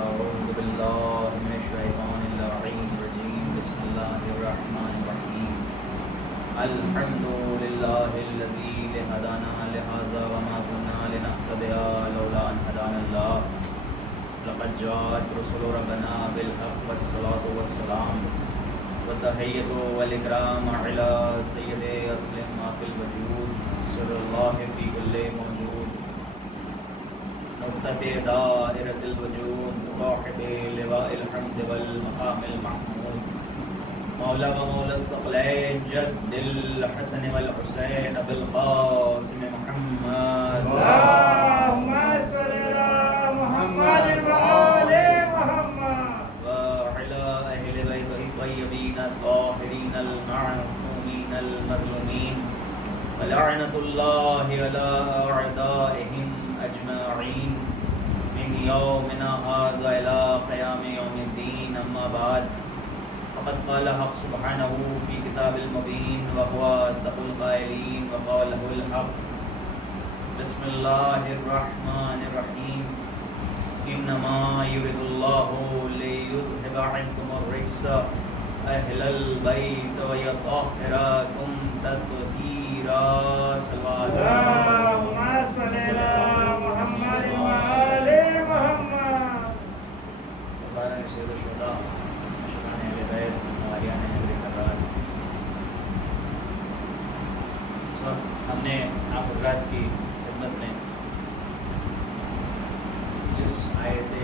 أعوذ بالله من الشيطان اللعين الرجيم بسم الله الرحمن الرحيم الحمد لله الذي هدانا لهذا وما كنا لنهتدي لولا أن هدانا الله لقد جاءت رسل ربنا بالحق والصلاة والسلام والتحية والإكرام على سيد أسلم ما في الوجود سر الله في كل موجود نقطة دائرة الوجود صاحب لواء الحمد والمقام المحمود مولا ومولا الثقلين جد الحسن والحسين بالقاسم محمد اللهم صل على محمد وآل محمد وعلى أهل بيته الطيبين الطاهرين المعصومين المظلومين ولعنة الله على أعدائهم أجمعين من يومنا هذا إلى قيام يوم الدين أما بعد فقد قال حق سبحانه في كتاب المبين وهو أصدق القائلين وقوله الحق بسم الله الرحمن الرحيم إنما يريد الله ليذهب عنكم الرجس أهل البيت ويطهركم تطهيرا صلوات اللهم صل على محمد وآل محمد سارے شہید و شہداء عاشقان اہل بیت حواریان اہل کرار، اس وقت ہم نے آپ حضرات کی خدمت میں جس آیت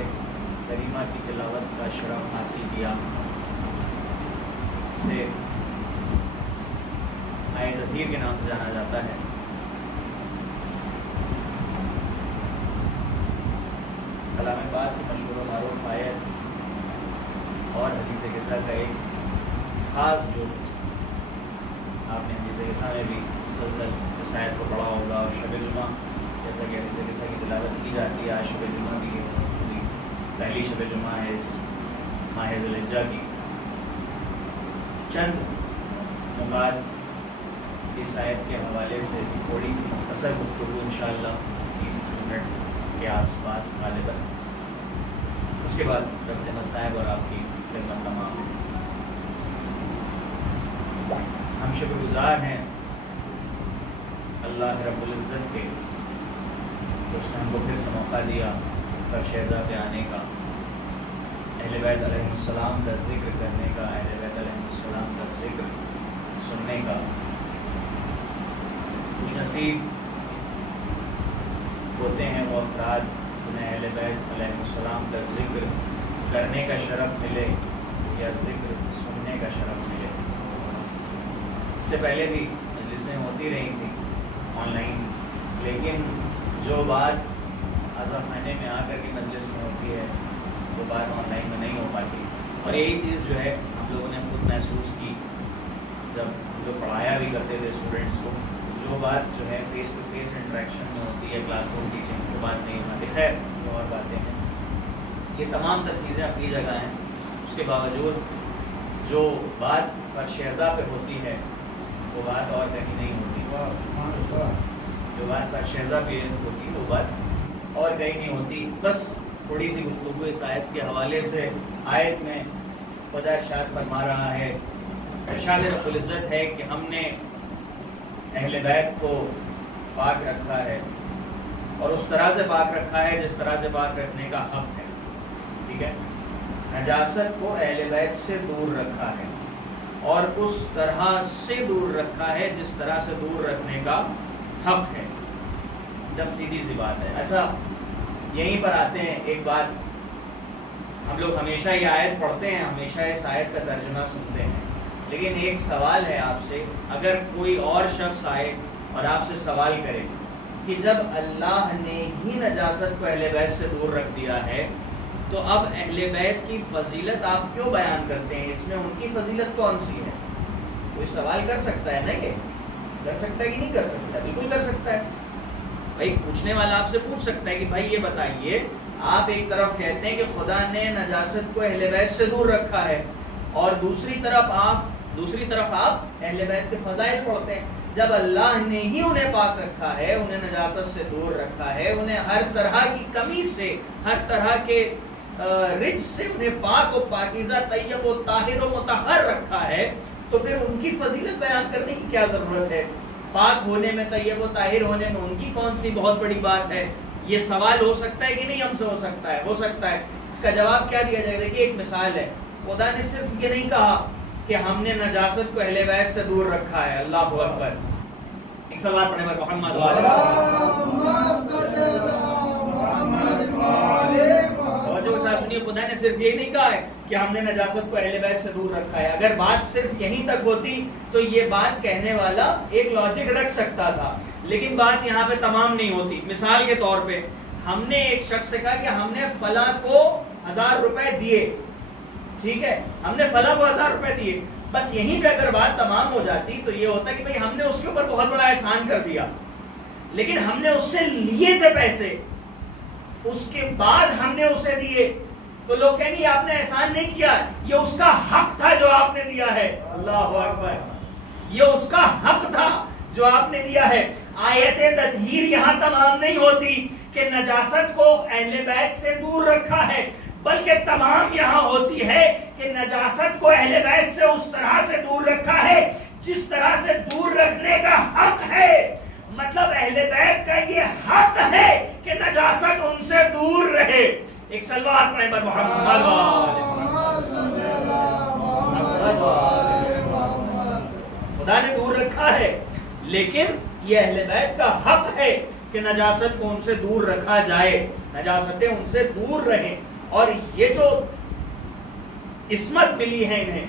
کریمہ کی تلاوت کا شرف حاصل کیا اسے آیت تطہیر کے نام سے جانا جاتا ہے۔ کلام پاک کی مشہور و معروف آیت اور حدیث قصہ کا ایک خاص جز، آپ نے حدیث قصہ میں بھی مسلسل اس آیت کو پڑھا ہوگا، اور شب جمعہ جیسا کہ حدیث قصہ کی تلاوت کی جاتی ہے، آج شب جمعہ بھی پہلی شب جمعہ ہے اس ماہ ذی الحجہ کی۔ چند نکات اس آیت کے حوالے سے تھوڑی سی مختصر گفتگو انشاءاللہ 20 منٹ کے آس پاس غالباً، اس کے بعد ربط مصائب اور آپ کی خدمت تمام۔ ہم شکر گزار ہیں اللہ رب العزت کے کہ اس نے ہم کو پھر سے موقع دیا پر شہزہ پہ آنے کا، اہل بیت علیہ السلام کا ذکر کرنے کا، اہل بیت علیہ السلام کا ذکر سننے کا۔ کچھ نصیب ہوتے ہیں وہ افراد جنہیں اہل بیت علیہ السلام کا ذکر کرنے کا شرف ملے یا ذکر سننے کا شرف ملے۔ اس سے پہلے بھی مجلسیں ہوتی رہی تھیں آن لائن، لیکن جو بات عزا خانے میں آ کر کے مجلس میں ہوتی ہے وہ بات آن لائن میں نہیں ہو پاتی، اور یہی چیز جو ہے ہم لوگوں نے خود محسوس کی جب ہم لوگ پڑھایا بھی کرتے تھے اسٹوڈنٹس کو۔ جو بات جو ہے فیس ٹو فیس انٹریکشن میں ہوتی ہے کلاس روم ٹیچنگ، وہ بات نہیں ہوتی۔ خیر وہ اور باتیں ہیں، یہ تمام تر چیزیں اپنی جگہ ہیں۔ اس کے باوجود جو بات فرش اعضاء پہ ہوتی ہے وہ بات اور کہیں نہیں ہوتی، جو بات فرش اعضاء پہ ہوتی ہے وہ بات اور کہیں نہیں ہوتی۔ بس تھوڑی سی گفتگو اس آیت کے حوالے سے۔ آیت میں خدا ارشاد فرما رہا ہے، ارشاد رب العزت ہے کہ ہم نے اہل بیت کو پاک رکھا ہے، اور اس طرح سے پاک رکھا ہے جس طرح سے پاک رکھنے کا حق ہے، ٹھیک ہے۔ نجاست کو اہل بیت سے دور رکھا ہے، اور اس طرح سے دور رکھا ہے جس طرح سے دور رکھنے کا حق ہے۔ جب سیدھی سی بات ہے۔ اچھا یہیں پر آتے ہیں، ایک بات، ہم لوگ ہمیشہ یہ آیت پڑھتے ہیں، ہمیشہ اس آیت کا ترجمہ سنتے ہیں، لیکن ایک سوال ہے آپ سے، اگر کوئی اور شخص آئے اور آپ سے سوال کرے کہ جب اللہ نے ہی نجاست کو اہل بیت سے دور رکھ دیا ہے تو اب اہل بیت کی فضیلت آپ کیوں بیان کرتے ہیں، اس میں ان کی فضیلت کون سی ہے؟ کوئی سوال کر سکتا ہے نا؟ یہ کر سکتا ہے کہ نہیں کر سکتا؟ بالکل کر سکتا ہے بھائی۔ پوچھنے والا آپ سے پوچھ سکتا ہے کہ بھائی یہ بتائیے، آپ ایک طرف کہتے ہیں کہ خدا نے نجاست کو اہل بیت سے دور رکھا ہے، اور دوسری طرف آپ اہل بیت کے فضائل پڑھتے ہیں۔ جب اللہ نے ہی انہیں پاک رکھا ہے، انہیں نجاست سے دور رکھا ہے، انہیں ہر طرح کی کمی سے، ہر طرح کے رجس سے انہیں پاک و پاکیزہ طیب و طاہر و مطہر رکھا ہے تو پھر ان کی فضیلت بیان کرنے کی کیا ضرورت ہے؟ پاک ہونے میں، طیب و طاہر ہونے میں ان کی کون سی بہت بڑی بات ہے؟ یہ سوال ہو سکتا ہے کہ نہیں ہم سے ہو سکتا ہے؟ ہو سکتا ہے۔ اس کا جواب کیا دیا جائے گا؟ دیکھیے ایک مثال ہے، خدا نے صرف یہ نہیں کہا کہ ہم نے نجاست کو اہل بیت سے دور رکھا ہے، اللہ اکبر، ایک سوال پڑھنے پر محمد سنیے، خدا نے صرف یہی نہیں کہا ہے کہ ہم نے نجاست کو اہل بیت سے دور رکھا ہے۔ اگر بات صرف یہیں تک ہوتی تو یہ بات کہنے والا ایک لاجک رکھ سکتا تھا، لیکن بات یہاں پہ تمام نہیں ہوتی۔ مثال کے طور پہ ہم نے ایک شخص سے کہا کہ ہم نے فلاں کو 1000 روپے دیے، ٹھیک ہے، ہم نے فلاں کو 1000 روپے دیے، بس یہیں پہ اگر بات تمام ہو جاتی تو یہ ہوتا کہ بھئی ہم نے اس کے اوپر بہت بڑا احسان کر دیا، لیکن ہم نے اس سے لیے تھے پیسے، اس کے بعد ہم نے اسے دیے، تو لوگ کہیں گے آپ نے احسان نہیں کیا، یہ اس کا حق تھا جو آپ نے دیا ہے۔ اللہ اکبر، یہ اس کا حق تھا جو آپ نے دیا ہے۔ آیت تطہیر یہاں تمام نہیں ہوتی کہ نجاست کو اہل بیت سے دور رکھا ہے، بلکہ تمام یہاں ہوتی ہے کہ نجاست کو اہل بیت سے اس طرح سے دور رکھا ہے جس طرح سے دور رکھنے کا حق ہے۔ مطلب اہل بیت کا یہ حق ہے کہ نجاست ان سے دور رہے۔ ایک سلوات پڑھیں پر محمد خدا نے دور رکھا ہے، لیکن یہ اہل بیت کا حق ہے کہ نجاست کو ان سے دور رکھا جائے، نجاستیں ان سے دور رہیں۔ اور یہ جو عصمت ملی ہے انہیں،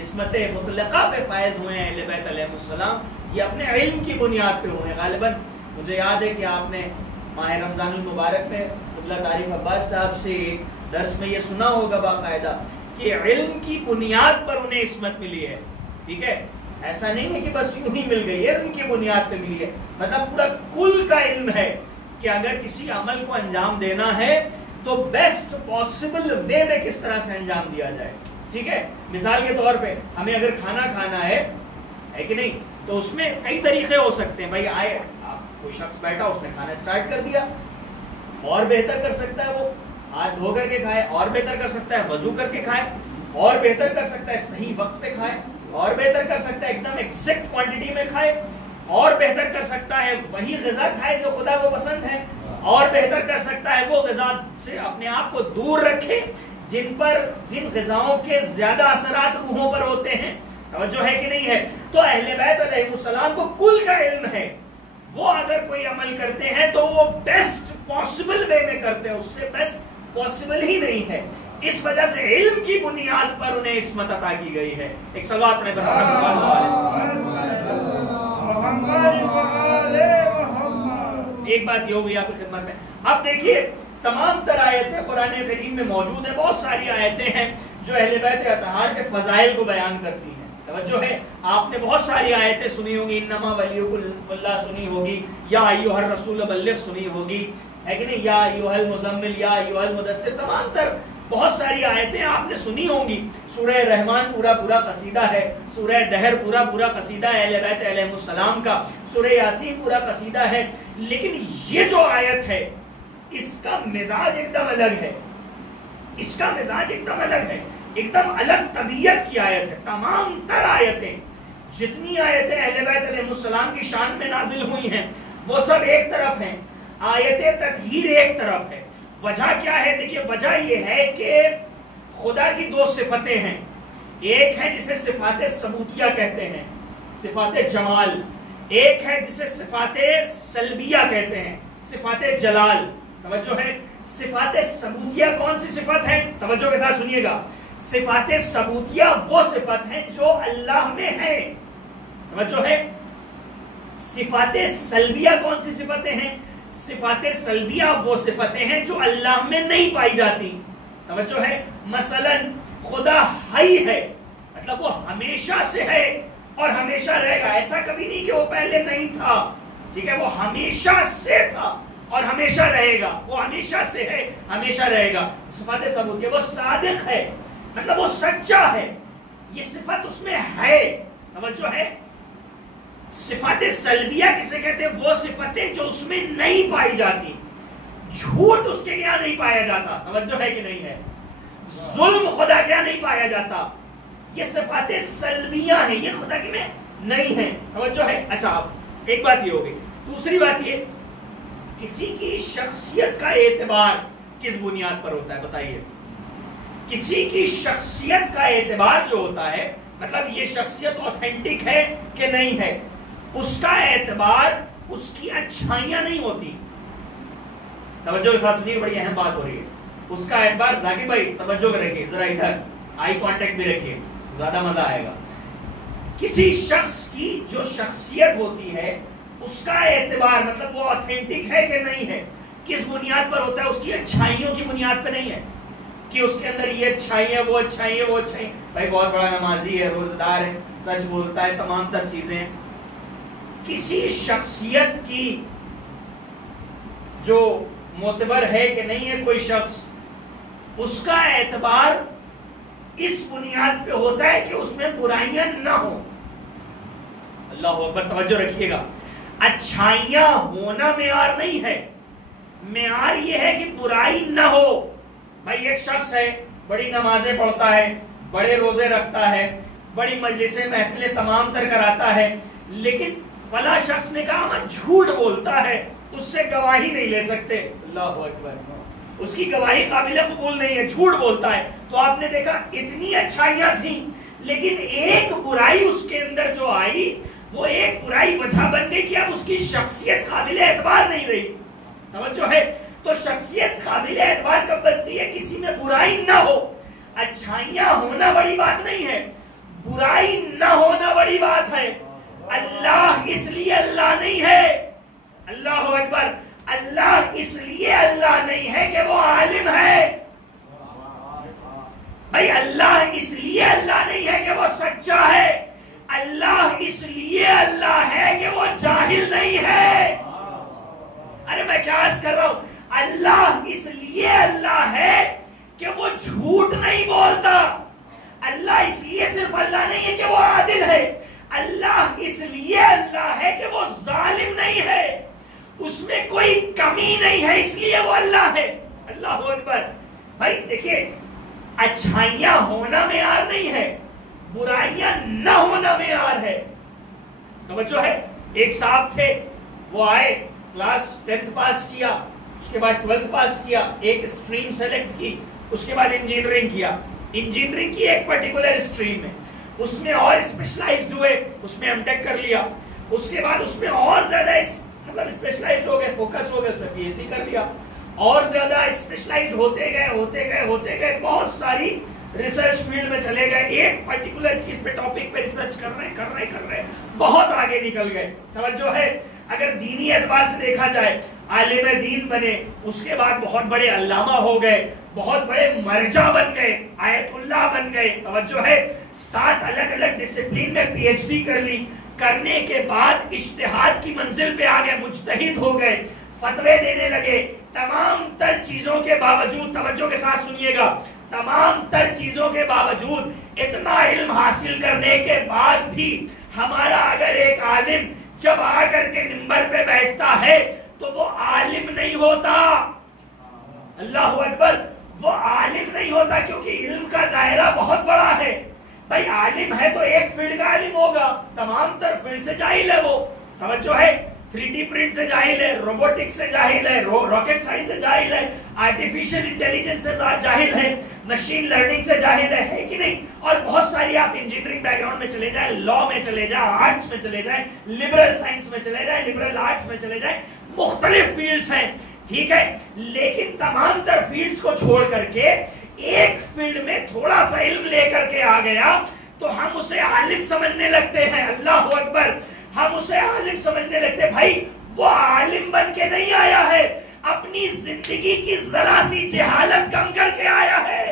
عصمت مطلقہ پہ فائز ہوئے ہیں اہل بیت علیہ السلام، یہ اپنے علم کی بنیاد پہ ہوئے ہیں۔ غالباً مجھے یاد ہے کہ آپ نے ماہ رمضان المبارک میں قبلہ طارق عباس صاحب سے درس میں یہ سنا ہوگا باقاعدہ کہ علم کی بنیاد پر انہیں عصمت ملی ہے، ٹھیک ہے، ایسا نہیں ہے کہ بس یوں ہی مل گئی، علم کی بنیاد پہ ملی ہے، مطلب پورا کل کا علم ہے کہ اگر کسی عمل کو انجام دینا ہے تو بیسٹ پاسبل وے میں کس طرح سے انجام دیا جائے، ٹھیک ہے۔ مثال کے طور پہ ہمیں اگر کھانا کھانا ہے کہ نہیں، تو اس میں کئی طریقے ہو سکتے ہیں۔ بھائی آئے کوئی شخص بیٹھا، اس نے کھانا سٹارٹ کر دیا، اور بہتر کر سکتا ہے وہ ہاتھ دھو کر کے کھائے، اور بہتر کر سکتا ہے وضو کر کے کھائے، اور بہتر کر سکتا ہے صحیح وقت پہ کھائے، اور بہتر کر سکتا ہے ایک دم ایگزیکٹ کوانٹٹی میں کھائے، اور بہتر کر سکتا ہے وہی غذا کھائے جو خدا کو پسند ہے، اور بہتر کر سکتا ہے وہ غذا سے اپنے آپ کو دور رکھے جن غذاؤں کے زیادہ اثرات روحوں پر ہوتے ہیں۔ توجہ ہے کہ نہیں ہے؟ تو اہل بیت علیہ السلام کو کل کا علم ہے، وہ اگر کوئی عمل کرتے ہیں تو وہ بیسٹ پاسبل وے میں کرتے ہیں، اس سے بیسٹ پاسبل ہی نہیں ہے۔ اس وجہ سے علم کی بنیاد پر انہیں عصمت عطا کی گئی ہے۔ ایک سلوات پڑھیں پر ایک بات یہ ہو گئی آپ کی خدمت میں۔ اب دیکھیے تمام تر آیتیں قرآن کریم میں موجود ہیں، بہت ساری آیتیں ہیں جو اہل بیت اطہار کے فضائل کو بیان کرتی ہیں۔ توجہ ہے، آپ نے بہت ساری آیتیں سنی ہوں گی، انما ولیکم اللہ سنی ہوگی، یا ایھا الرسول بلغ سنی ہوگی، ہے کہ نہیں، یا ایھا المزمل، یا ایھا المدثر، تمام تر بہت ساری آیتیں آپ نے سنی ہوں گی۔ سورہ رحمان پورا قصیدہ ہے، سورہ دہر پورا قصیدہ ہے اہل بیت علیہ السلام کا، سورہ یاسین پورا قصیدہ ہے، لیکن یہ جو آیت ہے اس کا مزاج ایک دم الگ ہے، اس کا مزاج ایک دم الگ ہے، ایک دم الگ طبیعت کی آیت ہے۔ تمام تر آیتیں، جتنی آیتیں اہل بیت علیہ السلام کی شان میں نازل ہوئی ہیں وہ سب ایک طرف ہیں، آیت تطہیر ایک طرف ہے۔ وجہ کیا ہے؟ دیکھیے وجہ یہ ہے کہ خدا کی دو صفتیں ہیں، ایک ہے جسے صفات ثبوتیہ کہتے ہیں، صفات جمال، ایک ہے جسے صفات سلبیہ کہتے ہیں، صفات جلال۔ توجہ ہے، صفات ثبوتیہ کون سی صفت ہے؟ توجہ کے ساتھ سنیے گا، صفات ثبوتیہ وہ صفت ہیں جو اللہ میں ہیں۔ توجہ ہے، صفات سلبیہ کون سی صفتیں ہیں؟ صفات سلبیہ وہ صفتیں ہیں جو اللہ میں نہیں پائی جاتی۔ توجہ ہے، مثلا خدا حی ہے، مطلب وہ ہمیشہ سے ہے اور ہمیشہ رہے گا، ایسا کبھی نہیں کہ وہ پہلے نہیں تھا، ٹھیک ہے، وہ ہمیشہ سے تھا اور ہمیشہ رہے گا، وہ ہمیشہ سے ہے ہمیشہ رہے گا۔ صفات ثبوتیہ، وہ صادق ہے، مطلب وہ سچا ہے، یہ صفت اس میں ہے۔ توجہ ہے، صفات سلبیہ کسے کہتے ہیں؟ وہ صفتیں جو اس میں نہیں پائی جاتی، جھوٹ اس کے یہاں نہیں پایا جاتا. توجہ ہے کہ نہیں ہے؟ ظلم خدا کے یہاں نہیں پایا جاتا. یہ صفات سلبیہ ہیں, یہ خدا کے میں نہیں ہیں. توجہ ہے؟ اچھا ایک بات یہ ہوگی. دوسری بات یہ, کسی کی شخصیت کا اعتبار کس بنیاد پر ہوتا ہے بتائیے؟ کسی کی شخصیت کا اعتبار جو ہوتا ہے, مطلب یہ شخصیت اوتھینٹک ہے کہ نہیں ہے, اس کا اعتبار اس کی اچھائیاں نہیں ہوتی. توجہ کے ساتھ سنیے, بڑی اہم بات ہو رہی ہے. اس کا اعتبار, ذاکر بھائی توجہ رکھیے ذرا, ادھر آئی کانٹیکٹ بھی رکھیے, زیادہ مزہ آئے گا. کسی شخص کی جو شخصیت ہوتی ہے اس کا اعتبار مطلب وہ اوتھینٹک ہے کہ نہیں ہے, کس بنیاد پر ہوتا ہے؟ اس کی اچھائیوں کی بنیاد پہ نہیں ہے کہ اس کے اندر یہ اچھائی ہے, وہ اچھائی ہے, وہ اچھائی. بھائی بہت بڑا نمازی ہے, روزہ دار ہے, سچ بولتا ہے, تمام تر چیزیں. کسی شخصیت کی جو معتبر ہے کہ نہیں ہے کوئی شخص, اس کا اعتبار اس بنیاد پہ ہوتا ہے کہ اس میں برائیاں نہ ہوں. اللہ اکبر, توجہ رکھیے گا. اچھائیاں ہونا معیار نہیں ہے, معیار یہ ہے کہ برائی نہ ہو. بھائی ایک شخص ہے, بڑی نمازیں پڑھتا ہے, بڑے روزے رکھتا ہے, بڑی مجلسیں محفلیں تمام تر کراتا ہے, لیکن فلاں شخص نے کہا میں جھوٹ بولتا ہے, اس سے گواہی نہیں لے سکتے. اللہ اکبر, اس کی گواہی قابل قبول نہیں ہے, جھوٹ بولتا ہے. تو آپ نے دیکھا اتنی اچھائیاں تھیں, لیکن ایک برائی اس کے اندر جو آئی, وہ ایک برائی وجہ بن گئی کہ اب اس کی شخصیت قابل اعتبار نہیں رہی. توجہ ہے؟ تو شخصیت قابل اعتبار کب بنتی ہے؟ کسی میں برائی نہ ہو. اچھائیاں ہونا بڑی بات نہیں ہے, برائی نہ ہونا بڑی بات ہے. اللہ اس لیے اللہ نہیں ہے, اللہ اکبر, اللہ اس لیے اللہ نہیں ہے کہ وہ عالم ہے. بھائی اللہ اس لیے اللہ نہیں ہے کہ وہ سچا ہے, اللہ اس لیے اللہ ہے کہ وہ جاہل نہیں ہے. ارے میں کیا عرض کر رہا ہوں, اللہ اس لیے اللہ ہے کہ وہ جھوٹ نہیں بولتا. اللہ اس لیے صرف اللہ نہیں ہے کہ وہ عادل ہے, اللہ اس لیے اللہ ہے کہ وہ ظالم نہیں ہے, اس میں کوئی کمی نہیں ہے, اس لیے وہ اللہ ہے. اللہ اکبر. بھائی دیکھیے, اچھائیاں ہونا معیار نہیں ہے, برائیاں نہ ہونا معیار ہے. توجہ ہے؟ ایک صاحب تھے, وہ آئے, کلاس 10th پاس کیا, اس کے بعد 12th پاس کیا, ایک اسٹریم سیلیکٹ کی, اس کے بعد انجینئرنگ کیا. انجینئرنگ کی ایک پرٹیکولر اسٹریم میں, اس میں اور اسپیشلائزڈ ہوئے, اس میں ایم ٹیک کر لیا, اس کے بعد اس میں اور زیادہ مطلب اسپیشلائزڈ ہو گئے, فوکس ہو گئے, اس میں پی ایچ ڈی کر لیا, اور زیادہ اسپیشلائزڈ ہوتے گئے, بہت ساری ریسرچ فیلڈ میں چلے گئے, ایک پرٹیکولر چیز پہ ٹاپک پہ ریسرچ کر رہے, بہت آگے نکل گئے. توجہ ہے؟ اگر دینی اعتبار سے دیکھا جائے, عالم دین بنے, اس کے بعد بہت بڑے علامہ ہو گئے, بہت بڑے مرجع بن گئے, آیت اللہ بن گئے. توجہ ہے؟ 7 الگ الگ ڈسپلین میں پی ایچ ڈی کر لی, کرنے کے بعد اجتہاد کی منزل پہ آگئے, مجتہد ہو گئے, فتوے دینے لگے. تمام تر چیزوں کے باوجود, توجہ کے ساتھ سنیے گا, تمام تر چیزوں کے باوجود, اتنا علم حاصل کرنے کے بعد بھی ہمارا اگر ایک عالم جب آ کر کے منبر پہ بیٹھتا ہے تو وہ عالم نہیں ہوتا. اللہ اکبر, وہ عالم نہیں ہوتا, کیونکہ علم کا دائرہ بہت بڑا ہے. بھائی عالم ہے تو ایک فیلڈ کا عالم ہوگا, تمام تر فیلڈ سے جاہل ہے وہ. توجہ ہے؟ 3D پرنٹ سے جاہل ہے, روبوٹکس سے جاہل ہے, راکٹ سائنس سے جاہل ہے, آرٹیفیشل انٹیلیجنس سے جاہل ہے, مشین لرننگ سے جاہل ہے کہ نہیں؟ اور بہت ساری, آپ انجینئرنگ بیک گراؤنڈ میں چلے جائیں, لا میں چلے جائیں, آرٹس میں چلے جائیں, لبرل سائنس میں چلے جائیں, لبرل آرٹس میں چلے جائیں, مختلف فیلڈز ہیں, ٹھیک ہے. لیکن تمام تر فیلڈز کو چھوڑ کر کے ایک فیلڈ میں تھوڑا سا علم لے کر کے آ گیا تو ہم اسے عالم سمجھنے لگتے ہیں. اللہ اکبر, ہم اسے عالم سمجھنے لگتے. بھائی وہ عالم بن کے نہیں آیا ہے, اپنی زندگی کی ذرا سی جہالت کم کر کے آیا ہے.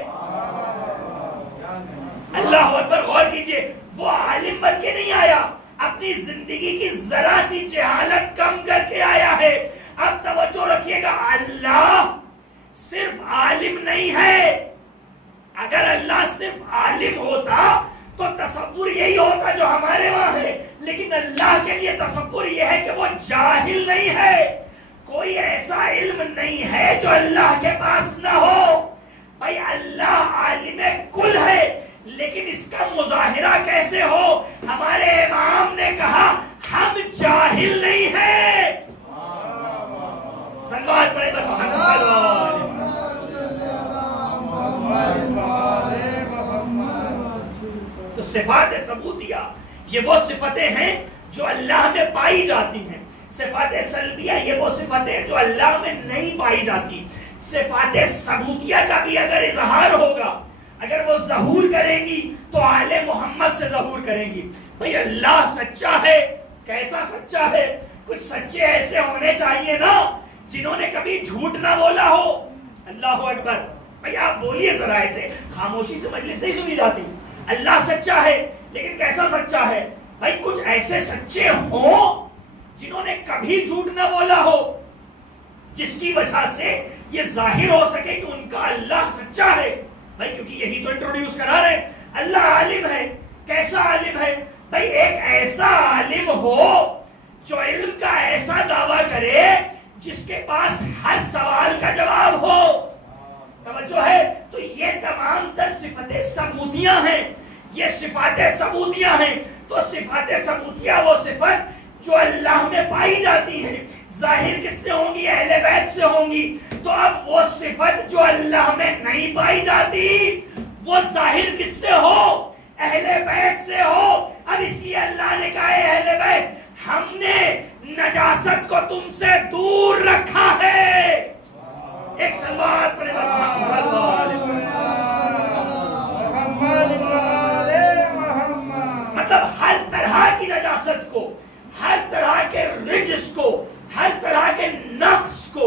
اللہ اکبر, غور کیجئے, وہ عالم بن کے نہیں آیا, اپنی زندگی کی ذرا سی جہالت کم کر کے آیا ہے. اب توجہ رکھیے گا, اللہ صرف عالم نہیں ہے. اگر اللہ صرف عالم ہوتا تو تصور یہی ہوتا جو ہمارے وہاں ہے, لیکن اللہ کے لیے تصور یہ ہے کہ وہ جاہل نہیں ہے. کوئی ایسا ایسا علم نہیں ہے جو اللہ کے پاس نہ ہو. بھائی اللہ عالم کل ہے، لیکن اس کا مظاہرہ کیسے ہو؟ ہمارے امام نے کہا ہم جاہل نہیں ہیں. صلوات پڑھیں بر محمد. تو صفات ثبوتیہ یہ وہ صفتیں ہیں جو اللہ میں پائی جاتی ہیں. صفات سلبیہ یہ وہ صفتیں جو اللہ میں نہیں پائی جاتی. صفات ثبوتیہ کا بھی اگر اظہار ہوگا، اگر وہ ظہور کریں گی تو آل محمد سے ظہور کریں گی. بھئی اللہ سچا ہے. کیسا سچا ہے؟ کچھ سچے ایسے ہونے چاہیے نا جنہوں نے کبھی جھوٹ نہ بولا ہو. اللہ اکبر. بھئی آپ بولیے ذرا، ایسے خاموشی سے مجلس نہیں سنی جاتی. اللہ سچا ہے، لیکن کیسا سچا ہے؟ بھئی کچھ ایسے سچے ہوں جنہوں نے کبھی جھوٹ نہ بولا ہو، جس کی وجہ سے یہ ظاہر ہو سکے کہ ان کا اللہ سچا ہے. بھئی کیونکہ یہی تو انٹروڈیوس کرا رہے ہیں. اللہ عالم ہے. کیسا عالم ہے؟ بھئی ایک ایسا عالم ہو جو علم کا ایسا دعویٰ کرے جس کے پاس ہر سوال کا جواب ہو. توجہ ہے؟ تو یہ تمام تر صفتیں ثبوتیہ ہیں. یہ صفات ثبوتیہ ہیں. تو صفات ثبوتیہ وہ صفت جو اللہ میں پائی جاتی ہیں. ظاہر کس سے ہوں گی؟ اہل بیت سے ہوں گی. تو اب وہ صفت جو اللہ میں نہیں پائی جاتی وہ ظاہر کس سے ہو؟ اہل بیت سے ہو. اب اس لیے اللہ نے کہا ہے اہل بیت ہم نے نجاست کو تم سے دور رکھا ہے. ایک صلوات پڑھیں مطلب ہر طرح کی نجاست کو، ہر طرح کے رجس کو، ہر طرح کے نقص کو،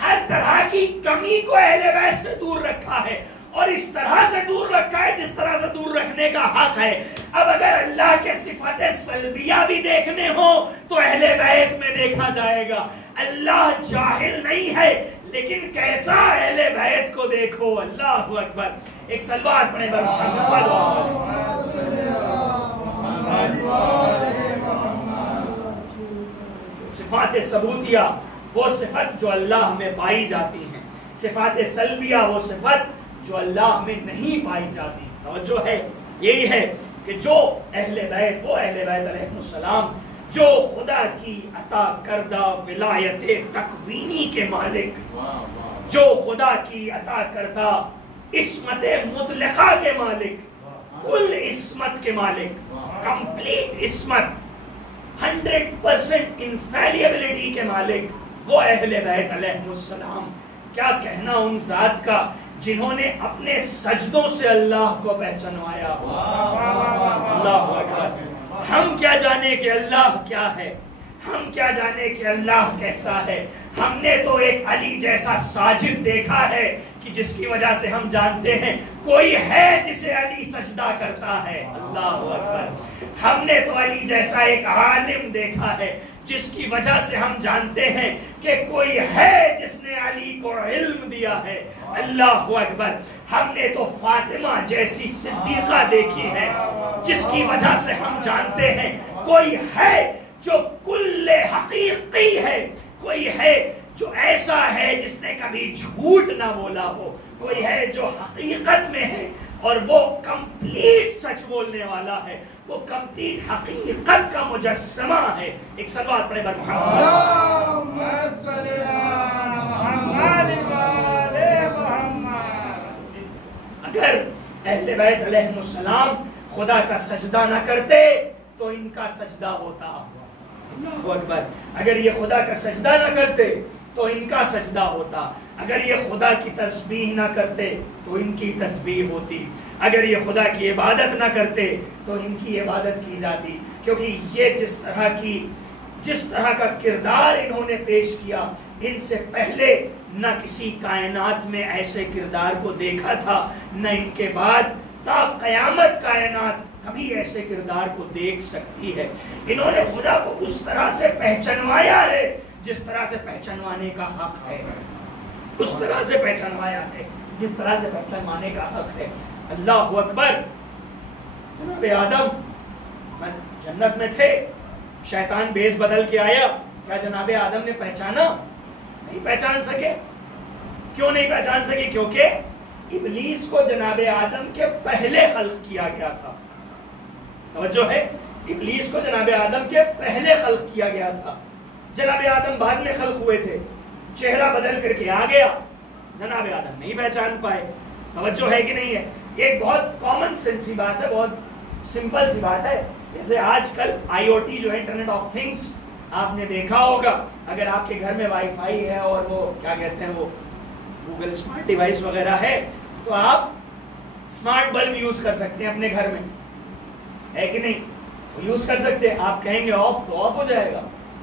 ہر طرح کی کمی کو اہل بیت سے دور رکھا ہے. اور اس طرح سے دور رکھا ہے جس طرح سے دور رکھنے کا حق ہے. اب اگر اللہ کے صفات سلبیہ بھی دیکھنے ہوں تو اہل بیت میں دیکھا جائے گا. اللہ جاہل نہیں ہے، لیکن کیسا اہل بیت کو دیکھو. اللہ اکبر. ایک صلوات پڑھیں بر محمد. صفات ثبوتیہ وہ صفت جو اللہ میں پائی جاتی ہیں. صفات سلبیہ وہ صفت جو اللہ میں نہیں پائی جاتی. توجہ ہے؟ یہی ہے کہ جو اہل بیت، وہ اہل بیت علیہ السلام جو خدا کی عطا کردہ ولایت تکوینی کے مالک، جو خدا کی عطا کردہ عصمت مطلقہ کے مالک، کل عصمت کے مالک، کمپلیٹ عصمت، 100% انفیلیبلٹی کے مالک، وہ اہل بیت علیہ السلام. کیا کہنا ان ذات کا جنہوں نے اپنے سجدوں سے اللہ کو پہچانوایا. اللہ اکبر. ہم کیا جانے کہ اللہ کیا ہے، ہم کیا جانے کہ اللہ کیسا ہے. ہم نے تو ایک علی جیسا ساجد دیکھا ہے کہ جس کی وجہ سے ہم جانتے ہیں کوئی ہے جسے علی سجدہ کرتا ہے. اللہ اکبر. ہم نے تو علی جیسا ایک عالم دیکھا ہے جس کی وجہ سے ہم جانتے ہیں کہ کوئی ہے جس نے علی کو علم دیا ہے. اللہ اکبر. ہم نے تو فاطمہ جیسی صدیقہ دیکھی ہے جس کی وجہ سے ہم جانتے ہیں کوئی ہے جو کل حقیقی ہے، کوئی ہے جو ایسا ہے جس نے کبھی جھوٹ نہ بولا ہو، کوئی ہے جو حقیقت میں ہے اور وہ کمپلیٹ سچ بولنے والا ہے، وہ کمپلیٹ حقیقت کا مجسمہ ہے. ایک صلوات پڑھیں بر اگر اہل بیت علیہ السلام خدا کا سجدہ نہ کرتے تو ان کا سجدہ ہوتا. اللہ اکبر. اگر یہ خدا کا سجدہ نہ کرتے تو ان کا سجدہ ہوتا. اگر یہ خدا کی تسبیح نہ کرتے تو ان کی تسبیح ہوتی. اگر یہ خدا کی عبادت نہ کرتے تو ان کی عبادت کی جاتی. کیونکہ یہ جس طرح کا کردار انہوں نے پیش کیا، ان سے پہلے نہ کسی کائنات میں ایسے کردار کو دیکھا تھا، نہ ان کے بعد تا قیامت کائنات کبھی ایسے کردار کو دیکھ سکتی ہے. انہوں نے خدا کو اس طرح سے پہچانوایا ہے جس طرح سے پہچانوانے کا حق ہے، اس طرح سے پہچانوایا ہے جس طرح سے پہچانوانے کا حق ہے. اللہ اکبر. جناب آدم جنت میں تھے، شیطان بیس بدل کے آیا، کیا جناب آدم نے پہچانا؟ نہیں پہچان سکے. کیوں نہیں پہچان سکے؟ کیونکہ ابلیس کو جناب آدم کے پہلے خلق کیا گیا تھا. توجہ ہے، ابلیس کو جناب آدم کے پہلے خلق کیا گیا تھا. جناب آدم بعد میں خلق ہوئے تھے، چہرہ بدل کر کے آ گیا، جناب آدم نہیں پہچان پائے. توجہ ہے کہ نہیں ہے؟ یہ ایک بہت کامن سینس سی بات ہے، بہت سمپل سی بات ہے. جیسے آج کل آئی او ٹی جو ہے انٹرنیٹ آف تھنگس، آپ نے دیکھا ہوگا اگر آپ کے گھر میں وائی فائی ہے اور وہ کیا کہتے ہیں وہ گوگل اسمارٹ ڈیوائس وغیرہ ہے تو آپ اسمارٹ بلب یوز کر سکتے ہیں اپنے گھر میں، ہے کہ نہیں؟ وہ یوز کر سکتے ہیں. آپ کہیں گے آف تو آف ہو جائے گا،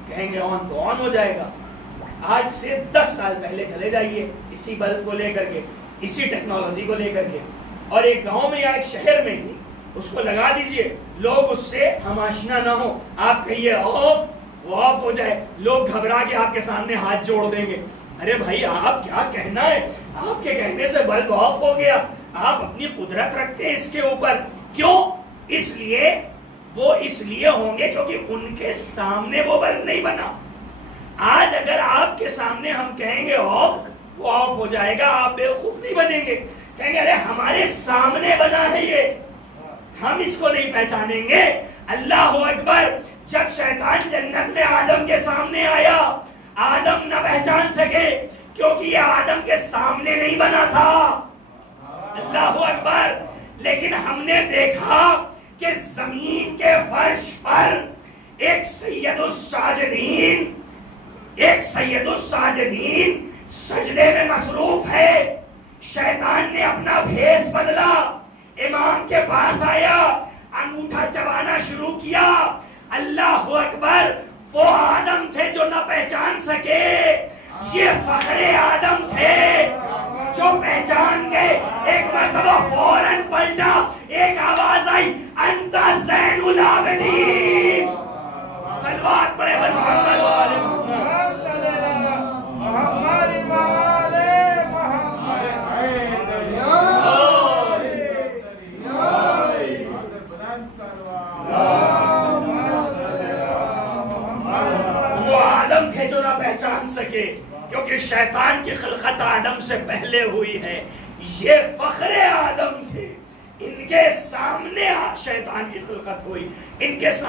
کہیں گے آن تو آن ہو جائے گا. آج سے 10 سال پہلے چلے جائیے اسی بلب کو لے کر کے، اسی ٹیکنالوجی کو لے کر کے، اور ایک گاؤں میں یا ایک شہر میں ہی اس کو لگا دیجئے، لوگ اس سے ہم آشنا نہ ہو. آپ کہیے آف، وہ آف ہو جائے، لوگ گھبرا کے آپ کے سامنے ہاتھ جوڑ دیں گے. ارے بھائی آپ کیا کہنا ہے، آپ کے کہنے سے بلب آف ہو گیا. آپ اپنی قدرت رکھتے ہیں اس کے اوپر. کیوں؟ اس لیے ہوں گے کیونکہ ان کے سامنے وہ بلب نہیں بنا. آج اگر آپ کے سامنے ہم کہیں گے آف، وہ آف ہو جائے گا. آپ بیوقوف نہیں بنیں گے، کہیں گے ارے ہمارے سامنے بنا ہے یہ، ہم اس کو نہیں پہچانیں گے. اللہ اکبر. جب شیطان جنت میں آدم کے سامنے آیا، آدم نہ پہچان سکے کیونکہ یہ آدم کے سامنے نہیں بنا تھا. اللہ اکبر. لیکن ہم نے دیکھا کہ زمین کے فرش پر ایک سید الساجدین سجدے میں مصروف ہے. شیطان نے اپنا بھیس بدلا، امام کے پاس آیا، انگوٹھا چبانا شروع کیا. اللہ اکبر. وہ آدم تھے جو نہ پہچان سکے، یہ فخر آدم تھے جو پہچان گئے. ایک مرتبہ فوراً پلٹا، ایک آواز آئی انت زین العابدین. صلوات پڑھے بر محمد و آل محمد. وہ آدم تھے جو نہ پہچان سکے کیونکہ شیطان کی خلقت آدم سے پہلے ہوئی ہے. یہ فخر آدم تھے، ان کے سامنے شیطان کی خلقت ہوئی، ان کے سامنے